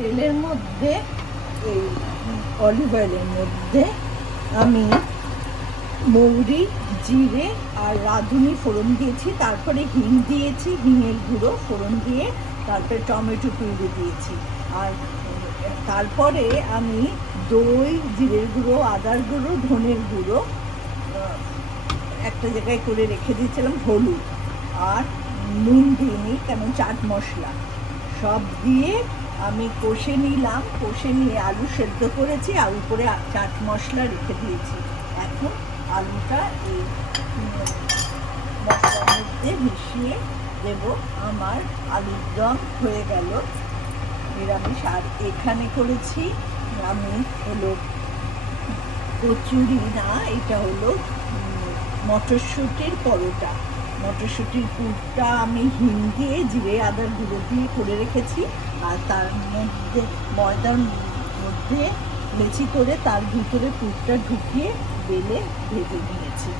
তেলের মধ্যে, এই অলিভ অয়েলের মধ্যে আমি মৌরি, জিরে আর রাঁধুনি ফোড়ন দিয়েছি, তারপরে হিং দিয়েছি, হিঙের গুঁড়ো ফোড়ন দিয়ে, তারপরে টমেটো পিউরি দিয়েছি। আর তারপরে আমি দই, জিরের গুঁড়ো, আদার গুঁড়ো, ধনের গুঁড়ো একটা জায়গায় করে রেখে দিয়েছিলাম, হলুদ আর নুন দিইনি, কেন চাট মশলা সব দিয়ে আমি কষে নিলাম। কষে নিয়ে আলু সেদ্ধ করেছি, আর উপরে চাট মশলা রেখে দিয়েছি। এখন আলুটা এই মশলার মধ্যে মিশিয়ে দেব। আমার আলুর দম হয়ে গেল নিরামিষ। আর এখানে করেছি আমি হলো কচুরি না, এটা হলো মটরশুঁটির পরোটা। মটরশুঁটির পুরটা আমি হিং দিয়ে, জিরে আদার গুঁড়ো দিয়ে করে রেখেছি, আর তার মধ্যে ময়দার মধ্যে লেচি করে তার ভিতরে পুরটা ঢুকিয়ে বেলে ভেজে নিয়েছি।